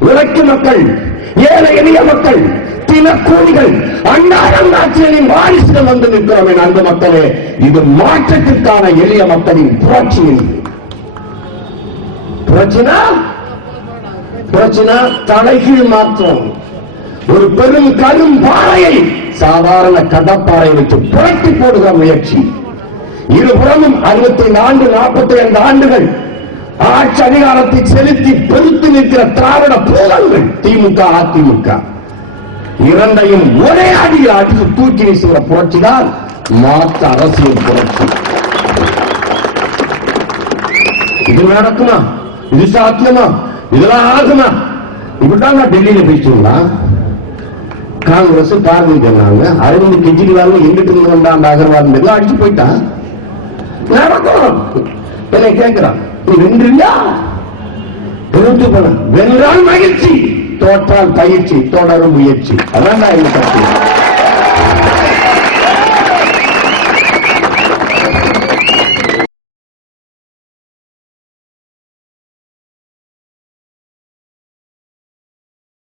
உழைக்கு மக்கள் ஏழை எளிய மக்கள் தினக்கூலிகள் அன்னாரம் ஆட்சியரின் வாரிசுகள் வந்து நிற்கிறோம் என் அன்பு மக்களே. இது மாற்றத்திற்கான எளிய மக்களின் புரட்சி. புரட்சினா? புரட்சினா தலைகீழ் மாற்றம். ஒரு பெரும் கரும் பாறையை சாதாரண கடப்பாறை வைத்து புரட்டி போடுகிற முயற்சி. இருபுறமும் அறுபத்தி நான்கு நாற்பத்தி ஐந்து ஆண்டுகள் ஆட்சி அதிகாரத்தை செலுத்தி பெருத்து நிற்கிற திராவிட பூதங்கள் திமுக அதிமுக. இரண்டையும் ஒரே அடியில் அடித்து தூக்கி வீசுகிற புரட்சி தான் மாற்ற அரசியல் புரட்சி. இது நடக்குமா? இது சாத்தியமா? இதெல்லாம் ஆகுமா? இப்படிதான் நான் டெல்லியில பேசுவீங்களா காங்கிரஸ் பாரதிய ஜனதாங்க அரவிந்த் கெஜ்ரிவால் எங்கிட்டு இருந்து வந்தான் அகர்வால் அடிச்சு போயிட்டான் நடக்கும். என்னை கேட்கிறான் நீ வென்றியா? வென்று போன. வென்றால் மகிழ்ச்சி தோற்றால் பயிற்சி தொடரும் முயற்சி. அதான் நான்